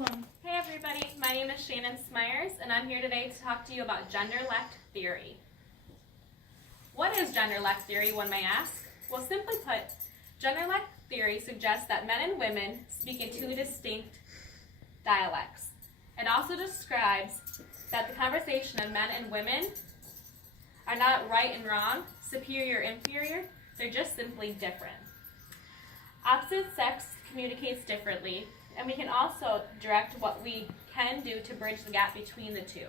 Hey everybody, my name is Shannon Smyers and I'm here today to talk to you about Genderlect theory. What is Genderlect theory, one may ask? Well, simply put, Genderlect theory suggests that men and women speak in two distinct dialects. It also describes that the conversation of men and women are not right and wrong, superior, inferior, they're just simply different. Opposite sex communicates differently, and we can also direct what we can do to bridge the gap between the two.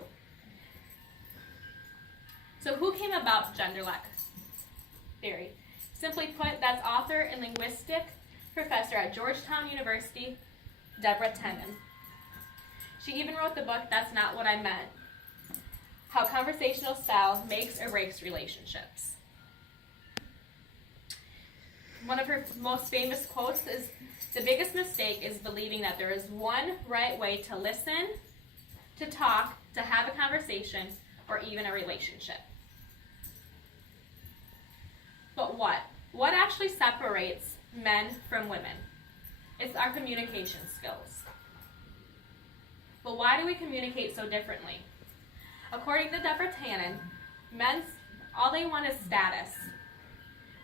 So who came about Genderlect theory? Simply put, that's author and linguistic professor at Georgetown University, Deborah Tennant. She even wrote the book, That's Not What I Meant, How Conversational Style Makes or Breaks Relationships. One of her most famous quotes is, "The biggest mistake is believing that there is one right way to listen, to talk, to have a conversation, or even a relationship." But what? What actually separates men from women? It's our communication skills. But why do we communicate so differently? According to Deborah Tennant, men, all they want is status.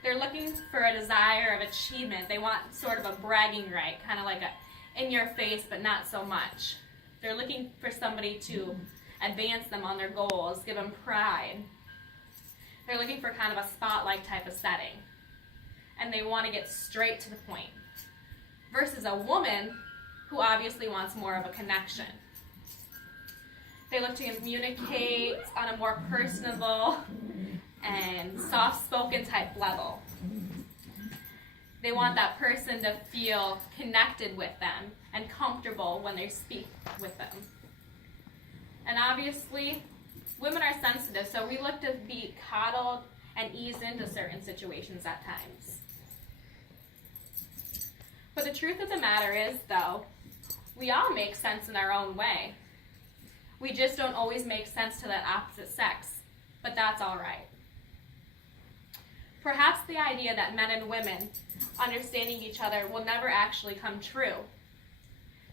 They're looking for a desire of achievement. They want sort of a bragging right, kind of like a in your face, but not so much. They're looking for somebody to advance them on their goals, give them pride. They're looking for kind of a spotlight type of setting. And they want to get straight to the point. Versus a woman who obviously wants more of a connection. They look to communicate on a more personable and soft-spoken type level. They want that person to feel connected with them and comfortable when they speak with them. And obviously, women are sensitive, so we look to be coddled and ease into certain situations at times. But the truth of the matter is, though, we all make sense in our own way. We just don't always make sense to that opposite sex, but that's all right. Perhaps the idea that men and women understanding each other will never actually come true.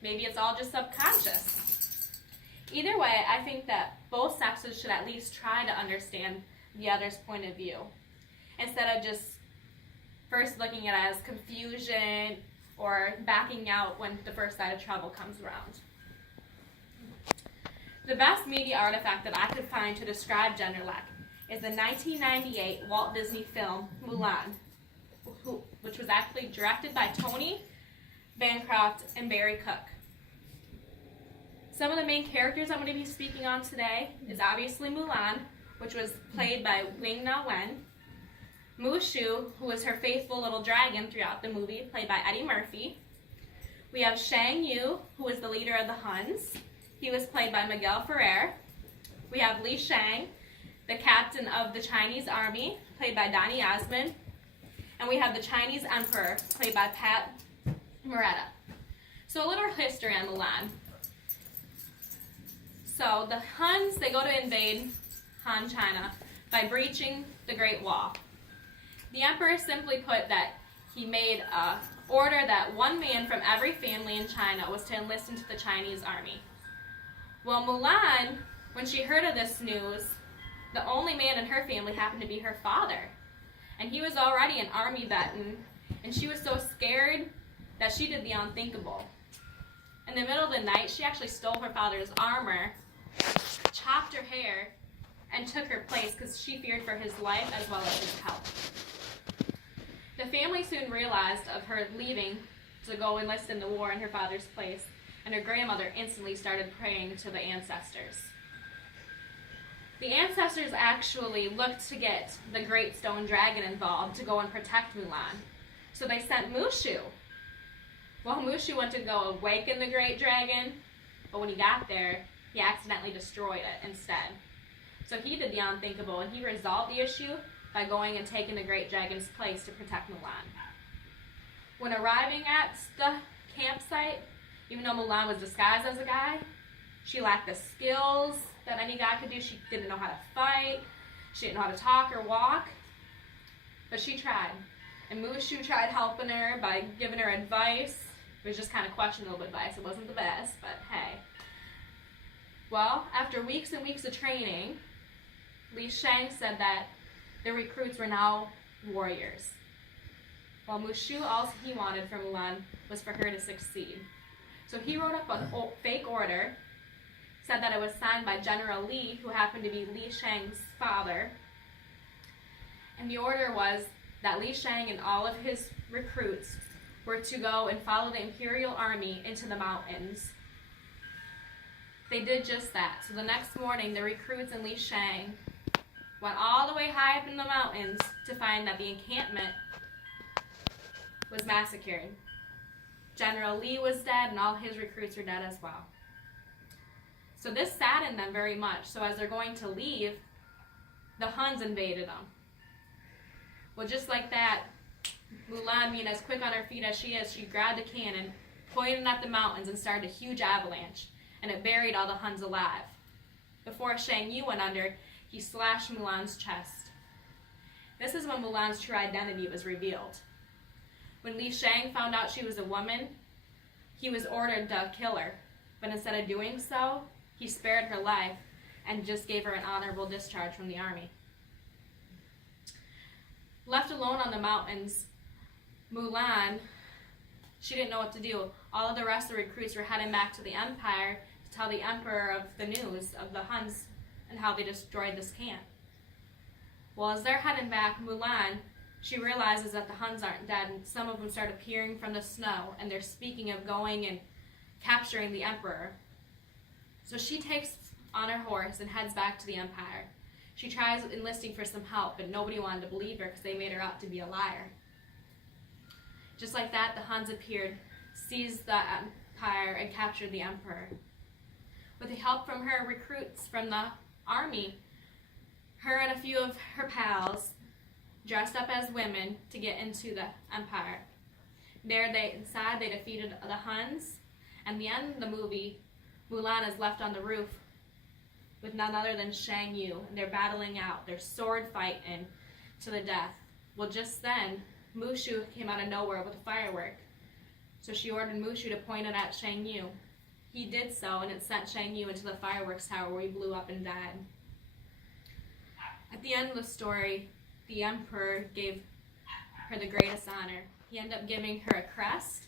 Maybe it's all just subconscious. Either way, I think that both sexes should at least try to understand the other's point of view, instead of just first looking at it as confusion or backing out when the first sign of trouble comes around. The best media artifact that I could find to describe Genderlect is the 1998 Walt Disney film Mulan, which was actually directed by Tony Bancroft and Barry Cook. Some of the main characters I'm going to be speaking on today is obviously Mulan, which was played by Wing Na Wen, Mushu, who was her faithful little dragon throughout the movie, played by Eddie Murphy. We have Shang Yu, who was the leader of the Huns. He was played by Miguel Ferrer. We have Li Shang, the captain of the Chinese army, played by Donny Osmond. And we have the Chinese emperor, played by Pat Morita. So a little history on Mulan. So the Huns, they go to invade Han China by breaching the Great Wall. The emperor simply put that he made an order that one man from every family in China was to enlist into the Chinese army. Well, Mulan, when she heard of this news, the only man in her family happened to be her father. And he was already an army veteran, and she was so scared that she did the unthinkable. In the middle of the night, she actually stole her father's armor, chopped her hair, and took her place because she feared for his life as well as his health. The family soon realized of her leaving to go enlist in the war in her father's place, and her grandmother instantly started praying to the ancestors. The ancestors actually looked to get the Great Stone Dragon involved to go and protect Mulan. So they sent Mushu. Well, Mushu went to go awaken the Great Dragon, but when he got there, he accidentally destroyed it instead. So he did the unthinkable, and he resolved the issue by going and taking the Great Dragon's place to protect Mulan. When arriving at the campsite, even though Mulan was disguised as a guy, she lacked the skills that any guy could do. She didn't know how to fight. She didn't know how to talk or walk. But she tried. And Mushu tried helping her by giving her advice. It was just kind of questionable advice. It wasn't the best, but hey. Well, after weeks and weeks of training, Li Shang said that the recruits were now warriors. While Mushu, all he wanted from Mulan was for her to succeed. So he wrote up a fake order, said that it was signed by General Li, who happened to be Li Shang's father. And the order was that Li Shang and all of his recruits were to go and follow the Imperial Army into the mountains. They did just that. So the next morning, the recruits and Li Shang went all the way high up in the mountains to find that the encampment was massacred. General Li was dead, and all his recruits were dead as well. So this saddened them very much. So as they're going to leave, the Huns invaded them. Well, just like that, Mulan, being as quick on her feet as she is, she grabbed a cannon, pointed at the mountains, and started a huge avalanche, and it buried all the Huns alive. Before Shang Yu went under, he slashed Mulan's chest. This is when Mulan's true identity was revealed. When Li Shang found out she was a woman, he was ordered to kill her, but instead of doing so, he spared her life and just gave her an honorable discharge from the army. Left alone on the mountains, Mulan, she didn't know what to do. All of the rest of the recruits were heading back to the Empire to tell the Emperor of the news of the Huns and how they destroyed this camp. Well, as they're heading back, Mulan, she realizes that the Huns aren't dead, and some of them start appearing from the snow, and they're speaking of going and capturing the Emperor. So she takes on her horse and heads back to the Empire. She tries enlisting for some help, but nobody wanted to believe her because they made her out to be a liar. Just like that, the Huns appeared, seized the Empire, and captured the Emperor. With the help from her recruits from the army, her and a few of her pals dressed up as women to get into the Empire. Inside they defeated the Huns, and at the end of the movie, Mulan is left on the roof with none other than Shang Yu, and they're battling out. They're sword fighting to the death. Well, just then, Mushu came out of nowhere with a firework. So she ordered Mushu to point it at Shang Yu. He did so, and it sent Shang Yu into the fireworks tower where he blew up and died. At the end of the story, the Emperor gave her the greatest honor. He ended up giving her a crest,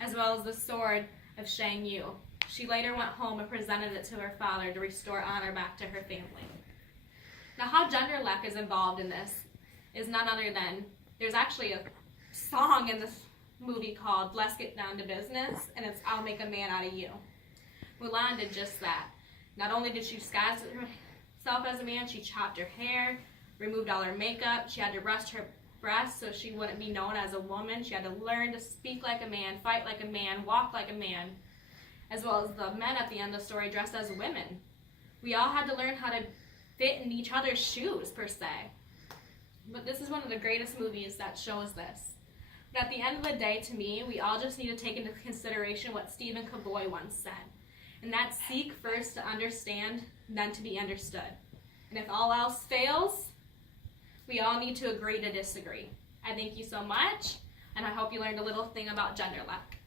as well as the sword of Shang Yu. She later went home and presented it to her father to restore honor back to her family. Now, how Genderlect is involved in this is none other than, there's actually a song in this movie called Let's Get Down to Business, and it's I'll Make a Man Out of You. Mulan did just that. Not only did she disguise herself as a man, she chopped her hair, removed all her makeup, she had to rest her breasts so she wouldn't be known as a woman. She had to learn to speak like a man, fight like a man, walk like a man, as well as the men at the end of the story dressed as women. We all had to learn how to fit in each other's shoes, per se. But this is one of the greatest movies that shows this. But at the end of the day, to me, we all just need to take into consideration what Stephen Cowboy once said. And that's seek first to understand, then to be understood. And if all else fails, we all need to agree to disagree. I thank you so much, and I hope you learned a little thing about Genderlect.